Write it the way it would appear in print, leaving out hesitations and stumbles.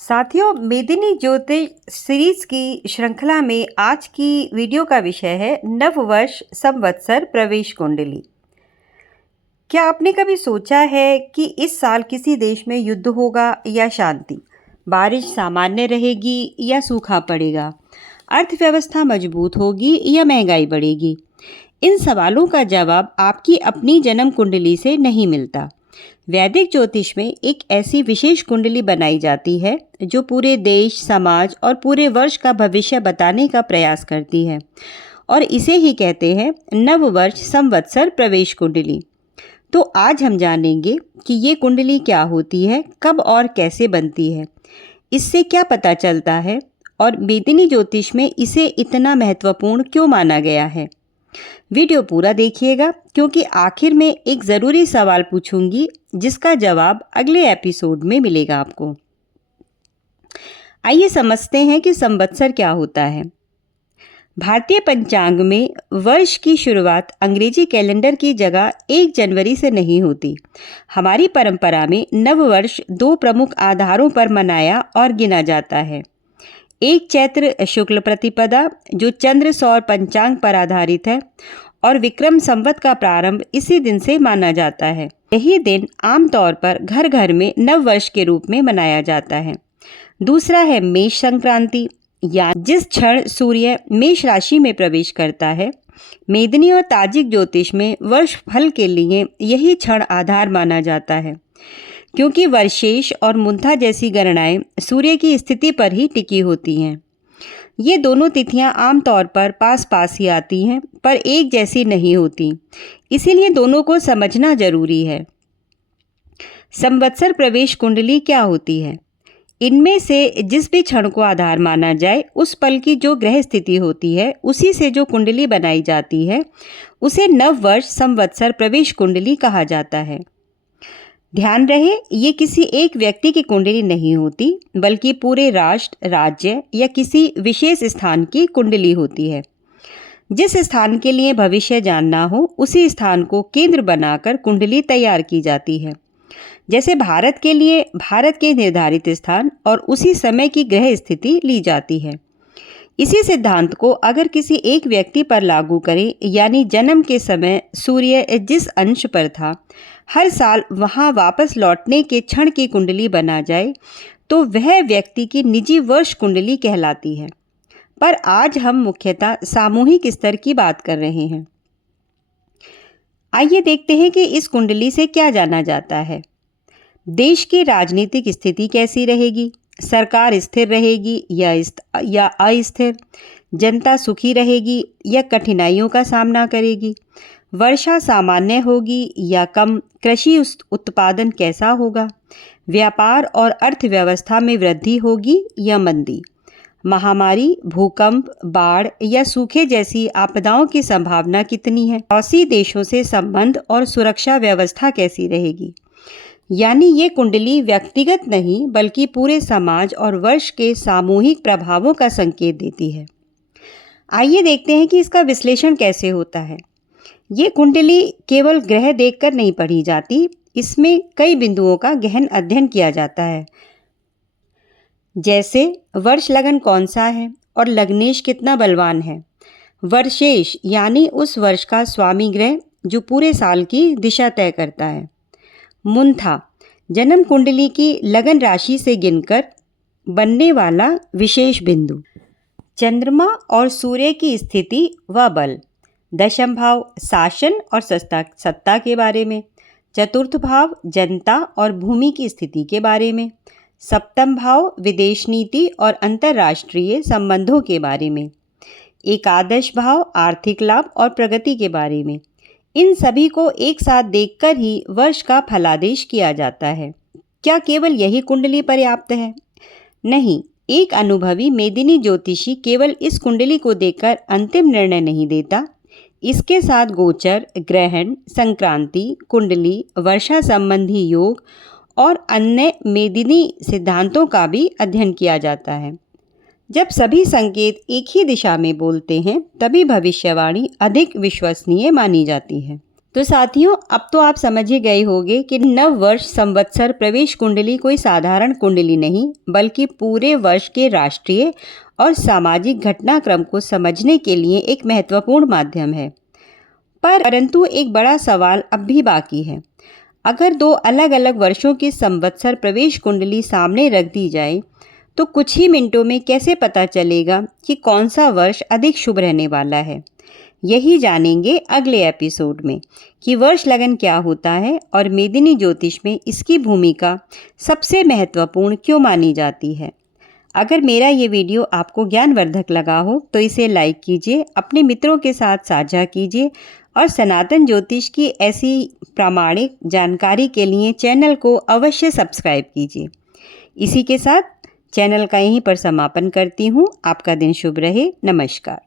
साथियों, मेदिनी ज्योतिष सीरीज की श्रृंखला में आज की वीडियो का विषय है नववर्ष संवत्सर प्रवेश कुंडली। क्या आपने कभी सोचा है कि इस साल किसी देश में युद्ध होगा या शांति? बारिश सामान्य रहेगी या सूखा पड़ेगा? अर्थव्यवस्था मजबूत होगी या महंगाई बढ़ेगी? इन सवालों का जवाब आपकी अपनी जन्म कुंडली से नहीं मिलता। वैदिक ज्योतिष में एक ऐसी विशेष कुंडली बनाई जाती है जो पूरे देश, समाज और पूरे वर्ष का भविष्य बताने का प्रयास करती है, और इसे ही कहते हैं नववर्ष संवत्सर प्रवेश कुंडली। तो आज हम जानेंगे कि ये कुंडली क्या होती है, कब और कैसे बनती है, इससे क्या पता चलता है और मेदिनी ज्योतिष में इसे इतना महत्वपूर्ण क्यों माना गया है। वीडियो पूरा देखिएगा, क्योंकि आखिर में एक ज़रूरी सवाल पूछूंगी जिसका जवाब अगले एपिसोड में मिलेगा आपको। आइए समझते हैं कि संवत्सर क्या होता है। भारतीय पंचांग में वर्ष की शुरुआत अंग्रेजी कैलेंडर की जगह 1 जनवरी से नहीं होती। हमारी परंपरा में नववर्ष 2 प्रमुख आधारों पर मनाया और गिना जाता है। एक चैत्र शुक्ल प्रतिपदा जो चंद्र सौर पंचांग पर आधारित है, और विक्रम संवत का प्रारंभ इसी दिन से माना जाता है। यही दिन आमतौर पर घर घर में नव वर्ष के रूप में मनाया जाता है। दूसरा है मेष संक्रांति, या जिस क्षण सूर्य मेष राशि में प्रवेश करता है। मेदिनी और ताजिक ज्योतिष में वर्ष फल के लिए यही क्षण आधार माना जाता है, क्योंकि वर्षेश और मुंथा जैसी गणनाएं सूर्य की स्थिति पर ही टिकी होती हैं। ये दोनों तिथियां आमतौर पर पास पास ही आती हैं, पर एक जैसी नहीं होती, इसीलिए दोनों को समझना जरूरी है। संवत्सर प्रवेश कुंडली क्या होती है? इनमें से जिस भी क्षण को आधार माना जाए, उस पल की जो ग्रह स्थिति होती है, उसी से जो कुंडली बनाई जाती है, उसे नव वर्ष संवत्सर प्रवेश कुंडली कहा जाता है। ध्यान रहे, ये किसी एक व्यक्ति की कुंडली नहीं होती, बल्कि पूरे राष्ट्र, राज्य या किसी विशेष स्थान की कुंडली होती है। जिस स्थान के लिए भविष्य जानना हो, उसी स्थान को केंद्र बनाकर कुंडली तैयार की जाती है। जैसे भारत के लिए भारत के निर्धारित स्थान और उसी समय की ग्रह स्थिति ली जाती है। इसी सिद्धांत को अगर किसी एक व्यक्ति पर लागू करें, यानी जन्म के समय सूर्य जिस अंश पर था, हर साल वहां वापस लौटने के क्षण की कुंडली बना जाए, तो वह व्यक्ति की निजी वर्ष कुंडली कहलाती है। पर आज हम मुख्यतः सामूहिक स्तर की बात कर रहे हैं। आइए देखते हैं कि इस कुंडली से क्या जाना जाता है। देश की राजनीतिक स्थिति कैसी रहेगी? सरकार स्थिर रहेगी या अस्थिर? जनता सुखी रहेगी या कठिनाइयों का सामना करेगी? वर्षा सामान्य होगी या कम? कृषि उत्पादन कैसा होगा? व्यापार और अर्थव्यवस्था में वृद्धि होगी या मंदी? महामारी, भूकंप, बाढ़ या सूखे जैसी आपदाओं की संभावना कितनी है? पड़ोसी देशों से संबंध और सुरक्षा व्यवस्था कैसी रहेगी? यानी ये कुंडली व्यक्तिगत नहीं, बल्कि पूरे समाज और वर्ष के सामूहिक प्रभावों का संकेत देती है। आइए देखते हैं कि इसका विश्लेषण कैसे होता है। ये कुंडली केवल ग्रह देखकर नहीं पढ़ी जाती, इसमें कई बिंदुओं का गहन अध्ययन किया जाता है। जैसे वर्ष लगन कौन सा है और लग्नेश कितना बलवान है। वर्षेश यानी उस वर्ष का स्वामी ग्रह जो पूरे साल की दिशा तय करता है। मुंथा जन्म कुंडली की लगन राशि से गिनकर बनने वाला विशेष बिंदु। चंद्रमा और सूर्य की स्थिति व बल। दशम भाव शासन और सत्ता के बारे में। चतुर्थ भाव जनता और भूमि की स्थिति के बारे में। सप्तम भाव विदेश नीति और अंतर्राष्ट्रीय संबंधों के बारे में। एकादश भाव आर्थिक लाभ और प्रगति के बारे में। इन सभी को एक साथ देखकर ही वर्ष का फलादेश किया जाता है। क्या केवल यही कुंडली पर्याप्त है? नहीं, एक अनुभवी मेदिनी ज्योतिषी केवल इस कुंडली को देखकर अंतिम निर्णय नहीं देता। इसके साथ गोचर, ग्रहण, संक्रांति, कुंडली, वर्षा संबंधी योग और अन्य मेदिनी सिद्धांतों का भी अध्ययन किया जाता है। जब सभी संकेत एक ही दिशा में बोलते हैं, तभी भविष्यवाणी अधिक विश्वसनीय मानी जाती है। तो साथियों, अब तो आप समझ ही गए होंगे कि नव वर्ष संवत्सर प्रवेश कुंडली कोई साधारण कुंडली नहीं, बल्कि पूरे वर्ष के राष्ट्रीय और सामाजिक घटनाक्रम को समझने के लिए एक महत्वपूर्ण माध्यम है। परंतु एक बड़ा सवाल अब भी बाकी है। अगर दो अलग अलग वर्षों की संवत्सर प्रवेश कुंडली सामने रख दी जाए तो कुछ ही मिनटों में कैसे पता चलेगा कि कौन सा वर्ष अधिक शुभ रहने वाला है। यही जानेंगे अगले एपिसोड में कि वर्ष लगन क्या होता है और मेदिनी ज्योतिष में इसकी भूमिका सबसे महत्वपूर्ण क्यों मानी जाती है। अगर मेरा ये वीडियो आपको ज्ञानवर्धक लगा हो तो इसे लाइक कीजिए, अपने मित्रों के साथ साझा कीजिए और सनातन ज्योतिष की ऐसी प्रामाणिक जानकारी के लिए चैनल को अवश्य सब्सक्राइब कीजिए। इसी के साथ चैनल का यहीं पर समापन करती हूँ। आपका दिन शुभ रहे। नमस्कार।